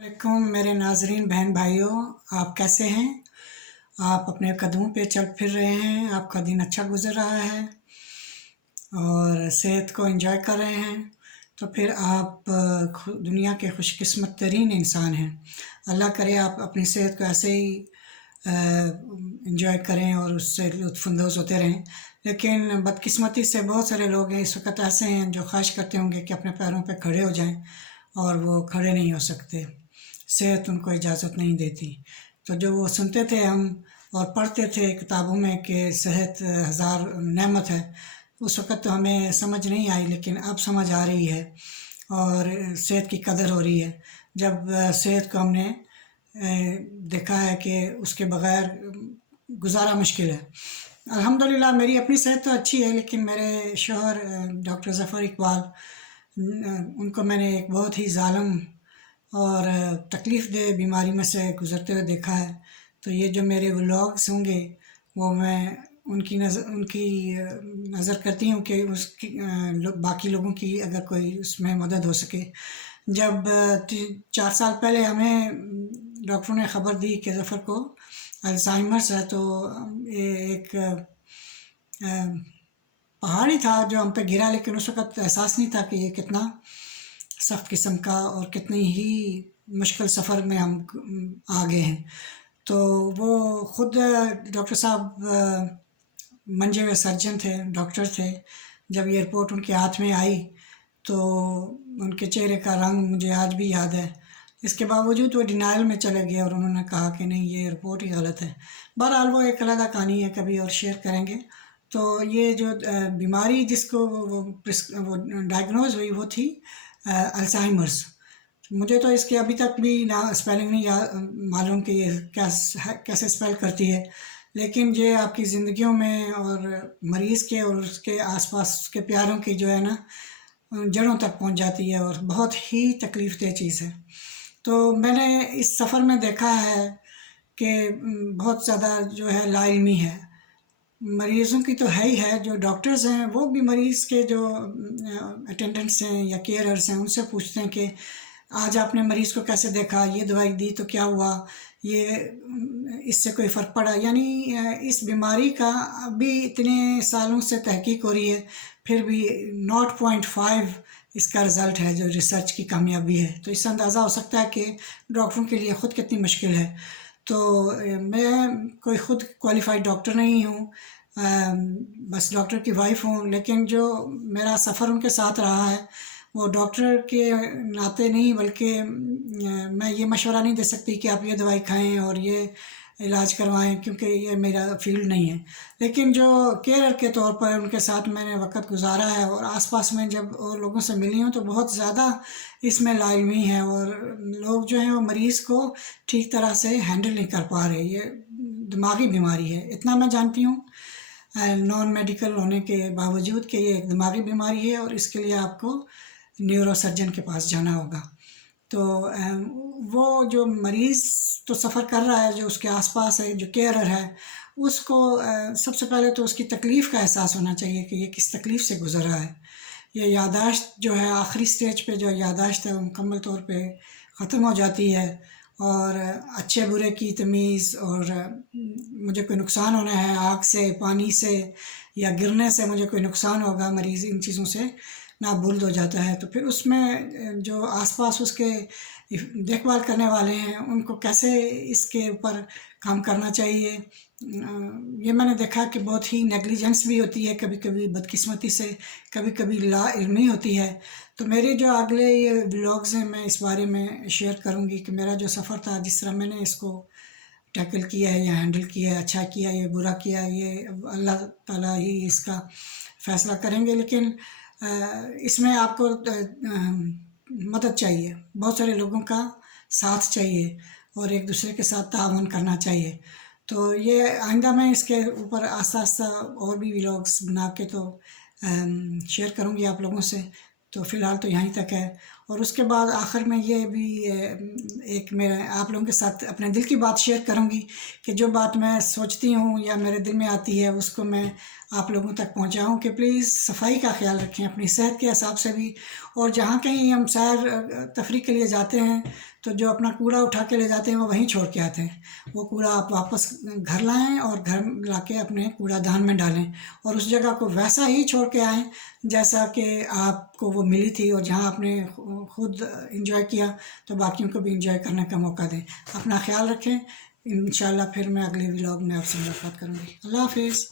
वालेकुम मेरे नाज़रीन बहन भाइयों, आप कैसे हैं? आप अपने कदमों पे चल फिर रहे हैं, आपका दिन अच्छा गुज़र रहा है और सेहत को एंजॉय कर रहे हैं, तो फिर आप दुनिया के खुशकिस्मत तरीन इंसान हैं। अल्लाह करे आप अपनी सेहत को ऐसे ही एंजॉय करें और उससे लुत्फ़अंदोज़ होते रहें। लेकिन बदकिस्मती से बहुत सारे लोग हैं इस वक़्त ऐसे हैं जो ख्वाहिश करते होंगे कि अपने पैरों पे खड़े हो जाएँ और वो खड़े नहीं हो सकते, सेहत उनको इजाज़त नहीं देती। तो जो वो सुनते थे हम और पढ़ते थे किताबों में कि सेहत हज़ार नेमत है, उस वक़्त तो हमें समझ नहीं आई, लेकिन अब समझ आ रही है और सेहत की कदर हो रही है। जब सेहत को हमने देखा है कि उसके बग़ैर गुज़ारा मुश्किल है। अल्हम्दुलिल्लाह मेरी अपनी सेहत तो अच्छी है, लेकिन मेरे शौहर डॉक्टर ज़फ़र इकबाल उनको मैंने एक बहुत ही ज़ालिम और तकलीफ़ दह बीमारी में से गुज़रते हुए देखा है। तो ये जो मेरे व्लॉग्स होंगे वो मैं उनकी नज़र करती हूँ कि उसकी बाकी लोगों की अगर कोई उसमें मदद हो सके। जब 4 साल पहले हमें डॉक्टरों ने ख़बर दी कि ज़फ़र को अल्ज़ाइमर्स है, तो ये एक पहाड़ ही था जो हम पे गिरा, लेकिन उस वक़्त एहसास नहीं था कि ये कितना सख्त किस्म का और कितनी ही मुश्किल सफ़र में हम आ गए हैं। तो वो ख़ुद डॉक्टर साहब मंजे हुए सर्जन थे, डॉक्टर थे। जब ये रिपोर्ट उनके हाथ में आई तो उनके चेहरे का रंग मुझे आज भी याद है। इसके बावजूद वो डिनायल में चले गए और उन्होंने कहा कि नहीं, ये रिपोर्ट ही गलत है। बहरहाल वो एक अलग कहानी है, कभी और शेयर करेंगे। तो ये जो बीमारी जिसको वो डायग्नोज़ हुई वो थी अल्ज़ाइमर्स। मुझे तो इसके अभी तक भी ना स्पेलिंग नहीं मालूम कि ये कैसे स्पेल करती है, लेकिन ये आपकी ज़िंदगियों में और मरीज़ के और उसके आसपास उसके प्यारों की जो है ना जड़ों तक पहुंच जाती है और बहुत ही तकलीफ़ देह चीज़ है। तो मैंने इस सफ़र में देखा है कि बहुत ज़्यादा जो है लाइल्मी है। मरीज़ों की तो है ही है, जो डॉक्टर्स हैं वो भी मरीज़ के जो अटेंडेंट्स हैं या केयरर्स हैं उनसे पूछते हैं कि आज आपने मरीज़ को कैसे देखा, ये दवाई दी तो क्या हुआ, ये इससे कोई फ़र्क पड़ा। यानी इस बीमारी का अभी इतने सालों से तहकीक हो रही है, फिर भी 0.5 इसका रिज़ल्ट है जो रिसर्च की कामयाबी है। तो इससे अंदाज़ा हो सकता है कि डॉक्टरों के लिए ख़ुद कितनी मुश्किल है। तो मैं कोई ख़ुद क्वालिफ़ाइड डॉक्टर नहीं हूँ, बस डॉक्टर की वाइफ़ हूँ, लेकिन जो मेरा सफ़र उनके साथ रहा है वो डॉक्टर के नाते नहीं, बल्कि मैं ये मशवरा नहीं दे सकती कि आप ये दवाई खाएँ और ये इलाज करवाएँ, क्योंकि ये मेरा फ़ील्ड नहीं है। लेकिन जो केयरर के तौर पर उनके साथ मैंने वक़्त गुज़ारा है और आस-पास में जब और लोगों से मिली हूँ तो बहुत ज़्यादा इसमें लाइल्मी है और लोग जो हैं वो मरीज़ को ठीक तरह से हैंडल नहीं कर पा रहे। ये दिमागी बीमारी है, इतना मैं जानती हूँ नॉन मेडिकल होने के बावजूद कि ये एक दिमागी बीमारी है और इसके लिए आपको न्यूरो सर्जन के पास जाना होगा। तो वो जो मरीज़ तो सफ़र कर रहा है, जो उसके आसपास है, जो केयरर है, उसको सबसे पहले तो उसकी तकलीफ़ का एहसास होना चाहिए कि ये किस तकलीफ़ से गुज़र रहा है। ये याददाश्त जो है आखिरी स्टेज पे जो याददाश्त है वो मुकम्मल तौर पे ख़त्म हो जाती है और अच्छे बुरे की तमीज़ और मुझे कोई नुकसान होना है आग से, पानी से या गिरने से मुझे कोई नुकसान होगा, मरीज़ इन चीज़ों से नाबुल्द हो जाता है। तो फिर उसमें जो आस-पास उसके देखभाल करने वाले हैं उनको कैसे इसके ऊपर काम करना चाहिए। ये मैंने देखा कि बहुत ही नेग्लिजेंस भी होती है कभी-कभी, बदकिस्मती से, कभी-कभी लाइल्मी होती है। तो मेरे जो अगले ये व्लॉग्स हैं मैं इस बारे में शेयर करूँगी कि मेरा जो सफ़र था, जिस तरह मैंने इसको टैकल किया है या हैंडल किया है, अच्छा किया या बुरा किया, ये अल्लाह ताला ही इसका फ़ैसला करेंगे। लेकिन इसमें आपको मदद चाहिए, बहुत सारे लोगों का साथ चाहिए और एक दूसरे के साथ ताआवुन करना चाहिए। तो ये आइंदा मैं इसके ऊपर आस्ता-आस्ता और भी व्लॉग्स बना के तो शेयर करूँगी आप लोगों से। तो फ़िलहाल तो यहीं तक है और उसके बाद आखिर में ये भी एक मैं आप लोगों के साथ अपने दिल की बात शेयर करूँगी कि जो बात मैं सोचती हूँ या मेरे दिल में आती है उसको मैं आप लोगों तक पहुँचाऊँ कि प्लीज़ सफाई का ख्याल रखें अपनी सेहत के हिसाब से भी। और जहाँ कहीं हम सैर तफरीह के लिए जाते हैं تو جو اپنا کوڑا اٹھا کے لے جاتے ہیں وہ وہیں چھوڑ کے آتے ہیں، وہ کوڑا آپ واپس گھر لائیں اور گھر لا کے اپنے کوڑا دان میں ڈالیں، اور اس جگہ کو ویسا ہی چھوڑ کے آئیں جیسا کہ آپ کو وہ ملی تھی، اور جہاں آپ نے خود انجوائے کیا تو باقیوں کو بھی انجوائے کرنے کا موقع دیں۔ اپنا خیال رکھیں، انشاءاللہ پھر میں اگلے ولاگ میں آپ سے ملاقات کروں گی۔ اللہ حافظ۔